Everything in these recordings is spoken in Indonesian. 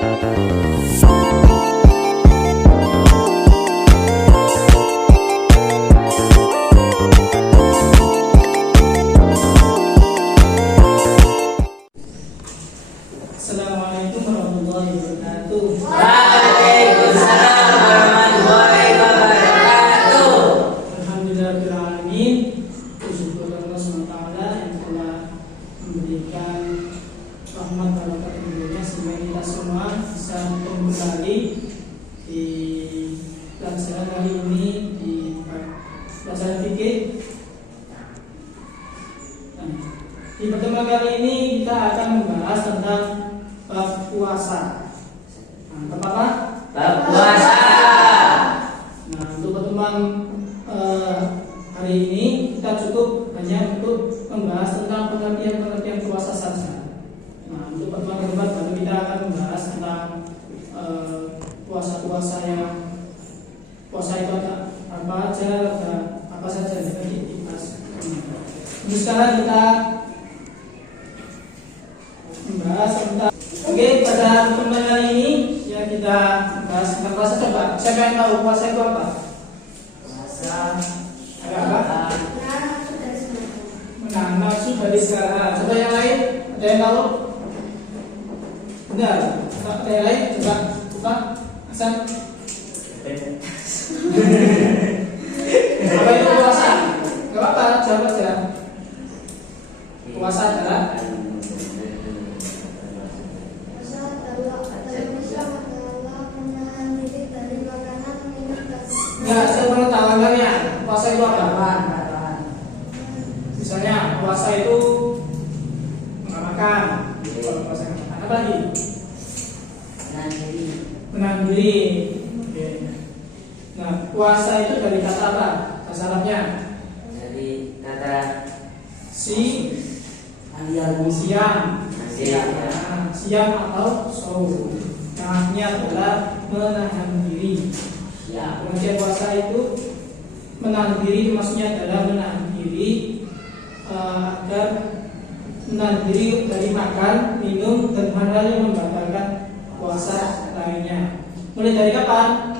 Assalamualaikum warahmatullahi wabarakatuh. Waalaikumsalam warahmatullahi wabarakatuh. Alhamdulillahirabbil alamin. Bersyukur Allah SWT yang telah memberikan rahmat barakat dunia sehingga kita semua bisa kembali di pelajaran kali ini di pelajaran fikih. Di pertemuan kali ini kita akan membahas tentang bab puasa. Bab apa? Bab puasa. Nah, untuk pertemuan hari ini kita cukup hanya untuk membahas tentang pengertian puasa saja. Nah, untuk pertemuan keempat baru kita akan membahas tentang puasa-puasa yang puasa itu ada apa aja, ada apa saja yang kita dibahas. Jadi sekarang kita membahas tentang pada pertemuan kali ini ya kita bahas tentang puasa. Coba siapa yang tahu puasa itu apa? Puasa Ada apa? Menahan nafsu dari segala. Coba yang lain ada yang tahu? Benar. Ada yang lain? Coba Hasan. Apa itu puasa? Gak apa-apa, jawab aja. Puasa adalah pengetahuannya puasa itu apa? Misalnya puasa itu nggak makan. Kalau puasa nggak makan apa lagi? Menahan diri. Oke. Nah, puasa itu dari kata apa? Bahasa Arabnya? Dari kata siam. Siam atau saum. Artinya adalah menahan diri. Ya, pengertian puasa itu menahan diri, maksudnya adalah menahan diri agar menahan diri dari makan, minum, dan hal-hal yang membatalkan puasa lainnya. Mulai dari kapan?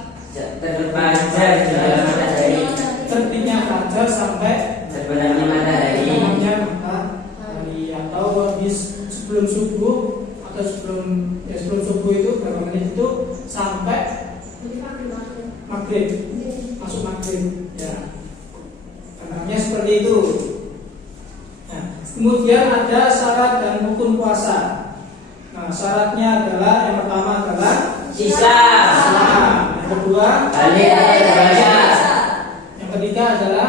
Terbitnya fajar sampai terbenamnya matahari. Atau habis sebelum subuh atau sebelum subuh itu berapa menit itu sampai maghrib, masuk maghrib ya. Namanya seperti itu. Nah, kemudian ada syarat dan rukun puasa. Nah, syaratnya adalah yang pertama adalah Islam. Yang kedua Balik atau baca. Yang ketiga adalah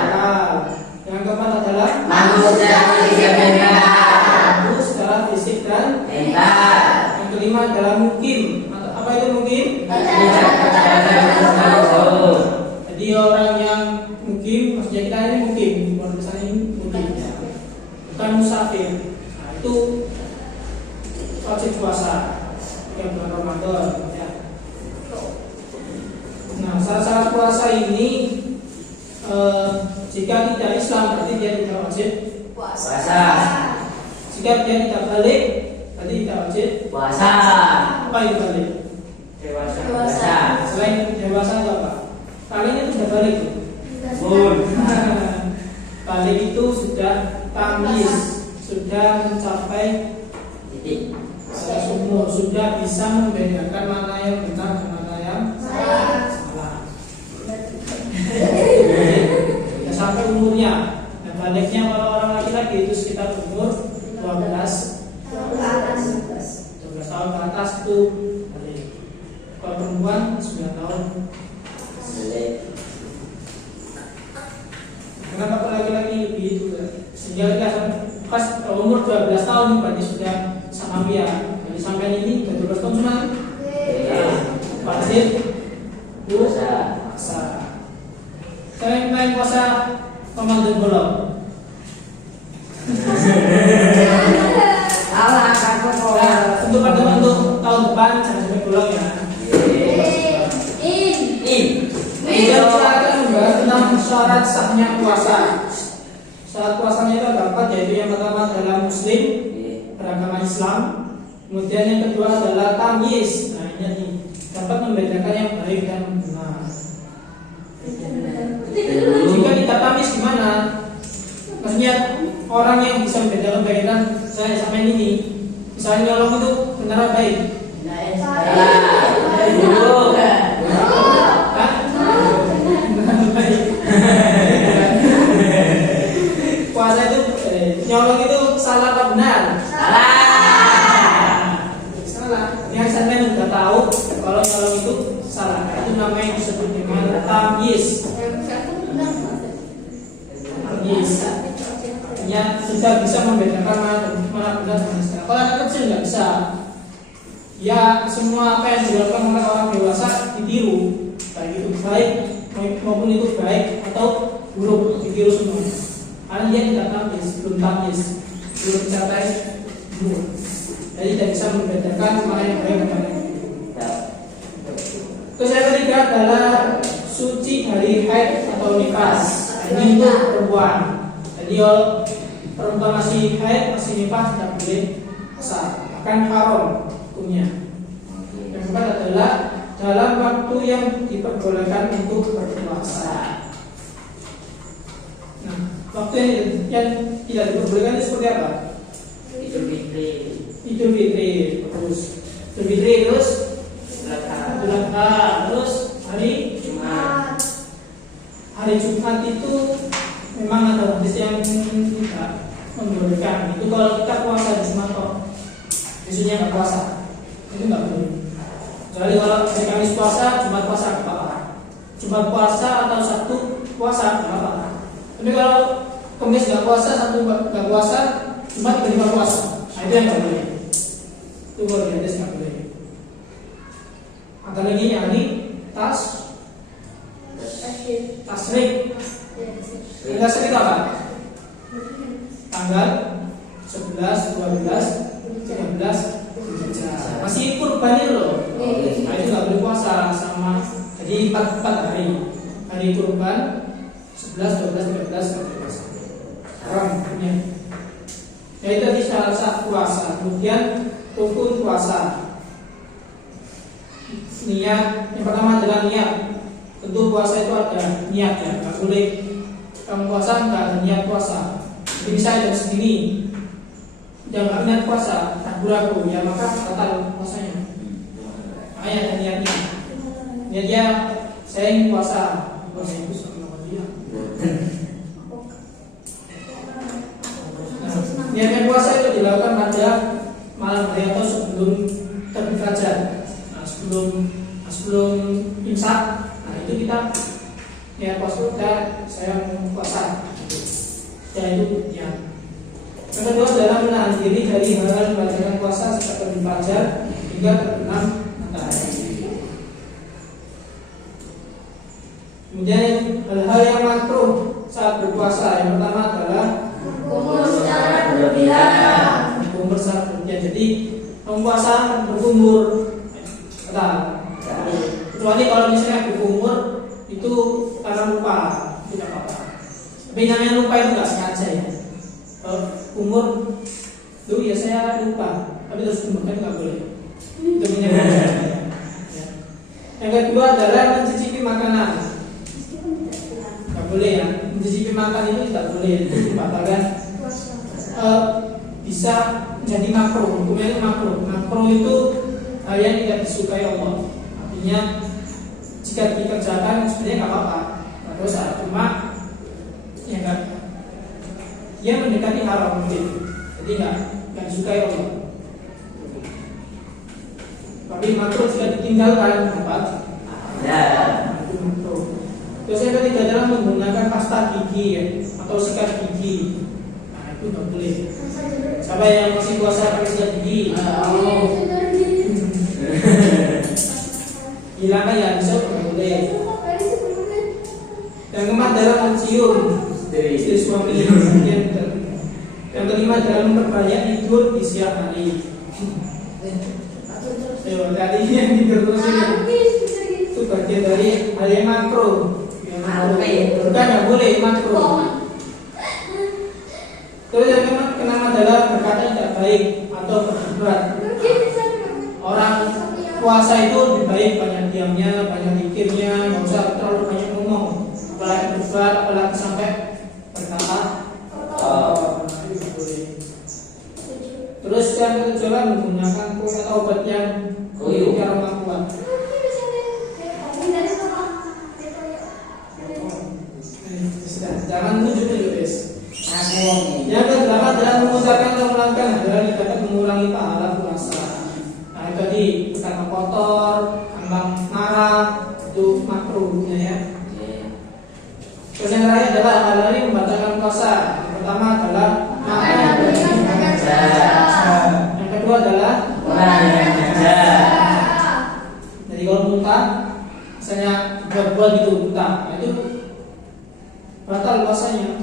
akal. Yang keempat adalah Mampu secara fisik dan mental. mampu secara fisik dan Mental. yang kelima adalah mukim. Apa itu mukim? Jadi orang yang mukim, maksudnya kita ini mukim, bukan misalnya ini mukim, bukan musafir. Nah, itu wajib puasa yang bulan Ramadan. Ya. Nah, syarat-syarat puasa ini jika tidak Islam berarti dia tidak wajib Puasa. Jika dia tidak balik berarti tidak wajib Puasa. Apa itu balik? Dewasa. Selain dewasa itu apa? Kalian itu sudah balik. Balik itu sudah tamis, sudah mencapai Titik. umur, sudah bisa membedakan mana yang benar dan mana yang salah. Ya, sampai umurnya. Dan baliknya kalau orang laki-laki itu sekitar umur 12 tahun ke atas itu balik. Kalau perempuan 9 tahun. Kenapa kalau laki-laki lebih itu? Sehingga kita pas umur 12 tahun berarti sudah sama dia. Jadi sampai ini 12 tahun cuma wajib puasa. Saya main puasa Ramadan bolong. Untuk tahun depan jangan sampai bolong ya. Kemudian kita akan membahas tentang syarat sahnya puasa. Syarat puasanya itu ada 4, yaitu yang pertama adalah muslim, beragama Islam. Kemudian yang kedua adalah tamyiz. Nah ini nih, dapat membedakan yang baik dan benar. Jika kita tamyiz gimana? Maksudnya orang yang bisa membedakan baik dan saya sama ini, misalnya nyolong itu benar atau baik? Puasa itu nyolong itu salah apa benar? Salah. Yang saya sudah tahu kalau nyolong itu salah. Itu namanya disebut dengan tamyiz. Tamyiz. Ya sudah bisa membedakan mana benar mana salah. Kalau anak kecil nggak bisa. Ya semua apa yang dilakukan oleh orang dewasa ditiru, baik itu baik maupun itu baik atau buruk ditiru semua. Karena dia tidak tamyiz, belum tamyiz, belum mencapai buruk. Jadi tidak bisa membedakan mana yang baik dan mana yang buruk. Terus yang ketiga adalah suci dari haid atau nifas. Ini untuk perempuan. Jadi kalau perempuan masih haid, masih nifas tidak boleh puasa, akan haram hukumnya. Yang keempat adalah dalam waktu yang diperbolehkan untuk berpuasa. Nah, waktu yang tidak diperbolehkan itu seperti apa? Idul Fitri. Idul Fitri, terus Idul Fitri, terus Idul Adha, terus hari Jumat. Hari Jumat itu memang ada hadis yang tidak membolehkan. Itu kalau kita puasa di Jumat kok, besoknya nggak puasa, itu nggak boleh. Kecuali kalau hari Kamis puasa, Jumat puasa nggak apa-apa. Jumat puasa atau Sabtu puasa nggak apa-apa. Tapi kalau Kamis nggak puasa, Sabtu nggak puasa, Jumat tiba-tiba puasa, nah itu yang nggak boleh. Itu kalau di hadis nggak boleh. Ada lagi yang ini tasrik. Tasrik apa? Tanggal 11, 12, 13 masih kurban itu loh. Nah itu nggak boleh puasa sama. Jadi 4 hari. Hari kurban 11, 12, 13 nggak boleh puasa. Haram hukumnya. Ya itu tadi syarat puasa. Kemudian rukun puasa. Niat yang pertama adalah niat. Tentu puasa itu ada niat ya, nggak boleh kamu puasa nggak ada niat puasa. Jadi misalnya jam segini yang nggak niat puasa, ragu-ragu ya maka batal puasanya. Makanya ada niatnya. Niatnya saya ingin puasa, puasa itu sama dia. Niatnya puasa itu dilakukan pada malam hari atau sebelum terbit fajar. Nah, sebelum imsak, nah itu kita niat puasa kita saya mau puasa. Ya itu niat. Yang kedua adalah menahan diri dari hal-hal membatalkan puasa sejak terbit fajar hingga terbenam matahari. Kemudian hal-hal yang makruh saat berpuasa, yang pertama adalah Umur secara berlebihan. umur secara berlebihan. Jadi puasa berumur, kecuali kalau misalnya berumur itu karena lupa, tidak apa-apa. Tapi namanya lupa itu nggak sengaja ya. Umur itu ya saya lupa, tapi terus umurkan nggak boleh. Itu menyebabkan. Yang kedua adalah mencicipi makanan. Nggak boleh ya, mencicipi makan itu tidak boleh, itu dibatalkan. Bisa menjadi makruh, hukumnya itu makruh. Makruh itu hal yang tidak disukai Allah. Artinya jika dikerjakan sebenarnya nggak apa-apa, nggak dosa. Cuma ya nggak, dia mendekati haram mungkin, jadi nggak disukai Allah. Tapi makruh jika ditinggalkan apa? Ya. Terus yang ketiga adalah menggunakan pasta gigi ya, atau sikat gigi. Nah itu nggak boleh. Siapa yang masih puasa pakai sikat gigi? Hilangkan ya bisa nggak boleh. Yang keempat adalah mencium istri suami. Yang kelima adalah memperbanyak tidur di siang hari. Tadi yang tidur terus itu bagian dari hal yang makruh. Bukan nggak boleh makruh. Terus yang keenam adalah berkata yang tidak baik atau atau berdebat. Orang puasa itu lebih baik banyak diamnya, banyak mikirnya, nggak usah terlalu banyak ngomong, apalagi berdebat, apalagi sampai berkata. Itu boleh. Terus yang ketujuh menggunakan kue atau obat yang memiliki aroma kuat. Jangan tunjuk-tunjuk guys. Yang kedelapan adalah mengucapkan atau melakukan hal yang dapat mengurangi pahala puasa. Nah itu tadi kata kotor, ambang marah, itu makruhnya ya. Terus yang terakhir adalah hal-hal yang membatalkan puasa. Yang pertama adalah makan yang yang kedua adalah jadi kalau muntah, misalnya buat gitu muntah, nah itu batal puasanya.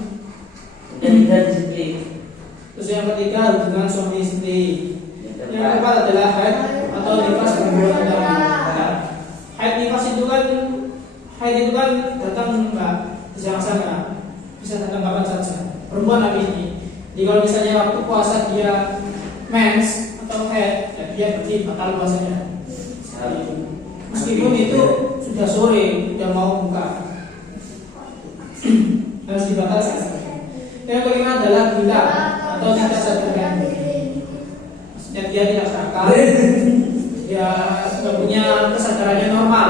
Terus yang ketiga hubungan suami istri. Yang keempat adalah haid atau nifas perempuan dalam. Haid itu kan datang enggak disangka, bisa datang kapan saja. Perempuan hari ini. Jadi kalau misalnya waktu puasa dia mens atau haid, ya dia berarti batal puasanya. Meskipun itu sudah sore, sudah mau buka, harus dibatalkan. Yang kelima adalah gila atau tidak sadar. Maksudnya dia tidak sadar, dia tidak punya kesadarannya normal,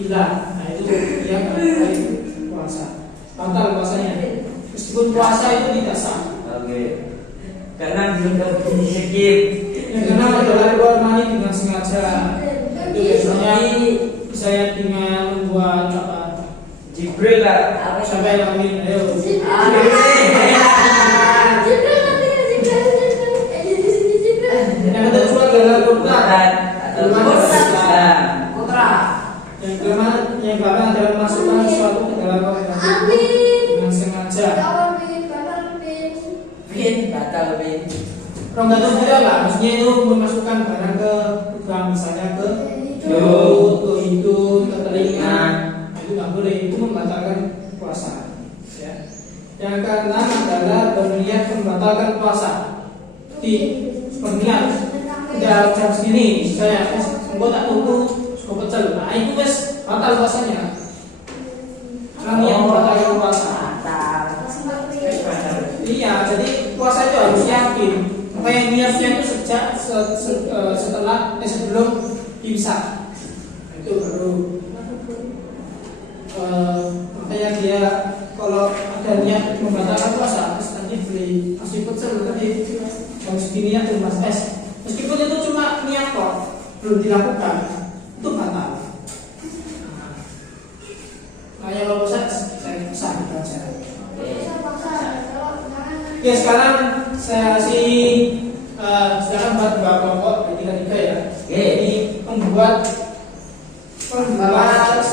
gila. Nah itu dia baik puasa, batal puasanya. Meskipun puasa itu tidak sah. Oke. Karena belum dapat skip. Yang keenam adalah keluar mani dengan sengaja. Itu biasanya saya dengan membuat apa? Jibril lah. Siapa yang lakuin? Ayo. Yang kedua adalah putra. Yang kelima adalah masukkan sesuatu ke dalam dengan sengaja. Rongga tidak lah, maksudnya itu memasukkan barang ke lubang, misalnya ke mulut, ke hidung, ke telinga. Itu nggak boleh, itu membatalkan puasa. Ya. Yang keenam adalah berniat membatalkan puasa. Berniat udah jam segini, saya engkau tak tunggu, engkau pecel. Nah itu wes batal puasanya. Karena niat membatalkan puasa. Iya, jadi puasa itu harus yakin. Makanya niatnya itu sejak sebelum imsak. Itu baru. Makanya dia kalau ada niat membatalkan puasa, nanti beli nasi pecel tadi jam segini ya tuh mas es. Meskipun itu cuma niat kok, belum dilakukan, itu batal. Makanya kalau saya bisa baca. Oke, sekarang saya kasih sekarang buat dua kelompok tiga ya. Ini membuat bahkan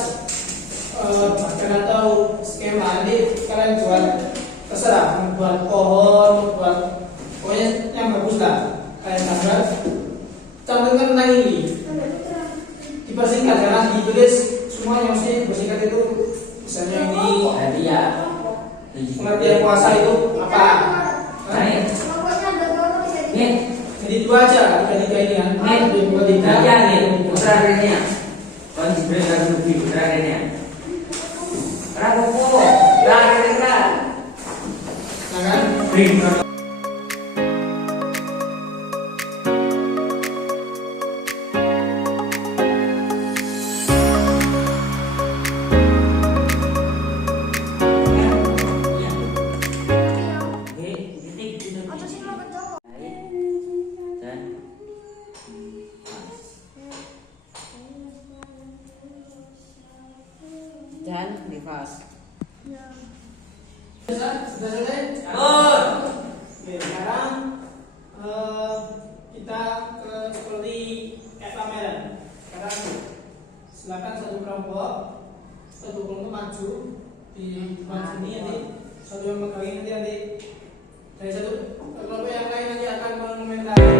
atau skema. Nanti kalian buat terserah, membuat pohon, membuat pokoknya yang bagus lah. Kayak gambar, cantumkan tentang ini. Dipersingkat karena ditulis semua yang mesti dipersingkat itu. Misalnya ini Hadiah. pengertian puasa itu apa? Jadi dua aja, tiga ini kan? Dua tiga. Iya nih, putra ini. Kalau Jibril kan lebih putra ini. Rapopo, kira-kira. Nah kan? Dan nifas. Sudah selesai? Oke, sekarang kita ke seperti pameran. Sekarang silakan satu kelompok maju di depan sini nanti satu yang megang nanti dari satu kelompok yang lain nanti akan mengomentari.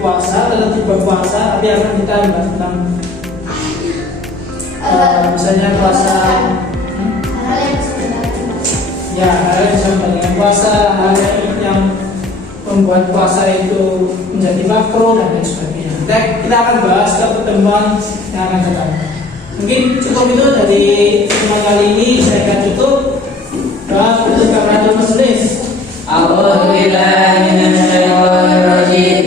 puasa, tertentu berpuasa, tapi akan kita bahas tentang misalnya puasa, hal yang sebenarnya ya hal yang sama dengan puasa, hal yang membuat puasa itu menjadi makro dan lain sebagainya. Kita akan bahas ke pertemuan yang akan datang. Mungkin cukup itu dari pertemuan kali ini, saya akan cukup. Bahas untuk kameratul majelis. A'udzu billahi minasyaitonir rajim.